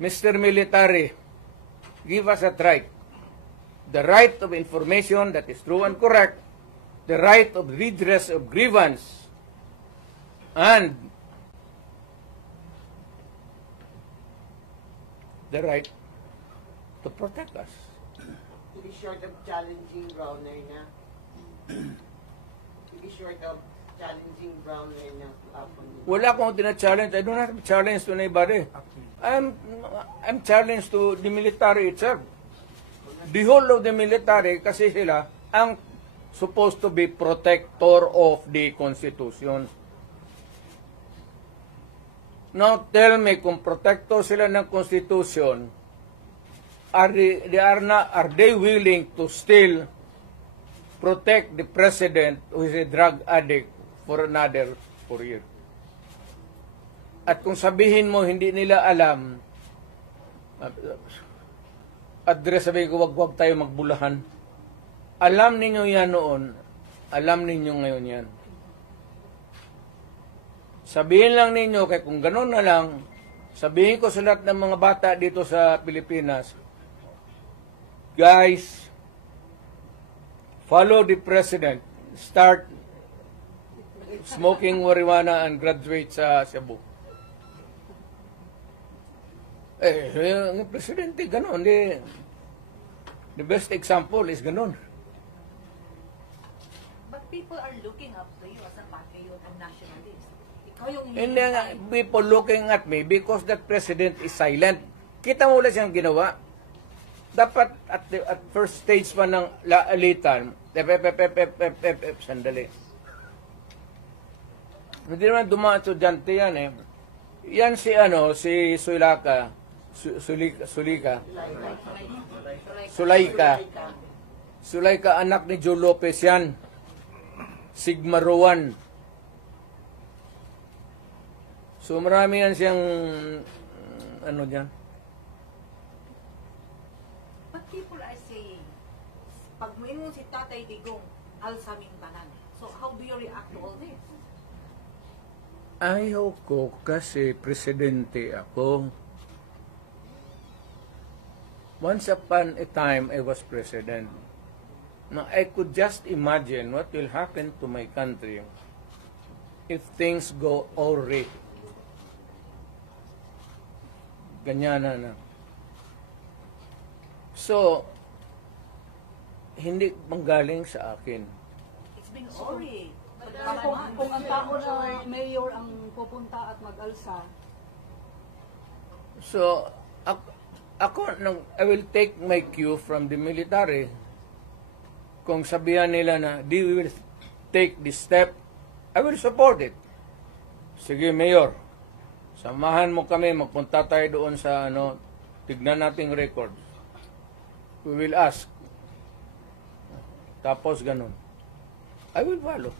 Mr. Military, give us that right. The right of information that is true and correct, the right of redress of grievance, and the right to protect us. To be short of challenging Browner na. To be short of challenging Browner na. Wala akong tina-challenge. I don't have to challenge to anybody. I'm challenged to the military itself. The whole of the military, kasi sila ang supposed to be protector of the Constitution. Now tell me, kung protector sila ng Constitution, are they willing to still protect the president who is a drug addict for another 4 years? At kung sabihin mo hindi nila alam, address, sabihin ko, wag tayo magbulahan. Alam ninyo yan noon, alam ninyo ngayon yan. Sabihin lang ninyo, kaya kung gano'n na lang, sabihin ko sa lahat ng mga bata dito sa Pilipinas, guys, follow the president, start smoking marijuana and graduate sa Cebu. Ang presidente, gano'n. The best example is gano'n. But people are looking up to you as a patriot and nationalist. Ikaw yung Hindi nga, people looking at me because that president is silent. Kita mo ulit siyang ginawa. Dapat at first stage pa ng laalitan, sandali. Hindi naman dumaan estudyante yan eh. Yan si Sulaika, anak ni Joe Lopez yan. Sigma Rowan. So marami yan siyang dyan. But people are saying, pag mo si Tatay Digong, alsaming tanan. So how do you react to all this? Ayaw ko kasi presidente ako. Once upon a time, I was president. Now, I could just imagine what will happen to my country if things go awry. Ganyan na. So, hindi manggaling sa akin. It's been sorry. Kung ang tao na mayor ang pupunta at mag-alsa. So, I will take my cue from the military. Kung sabihan nila na, they will take this step, I will support it. Sige, Mayor, samahan mo kami, magpunta tayo doon sa, tignan nating records. We will ask. Tapos ganun. I will follow.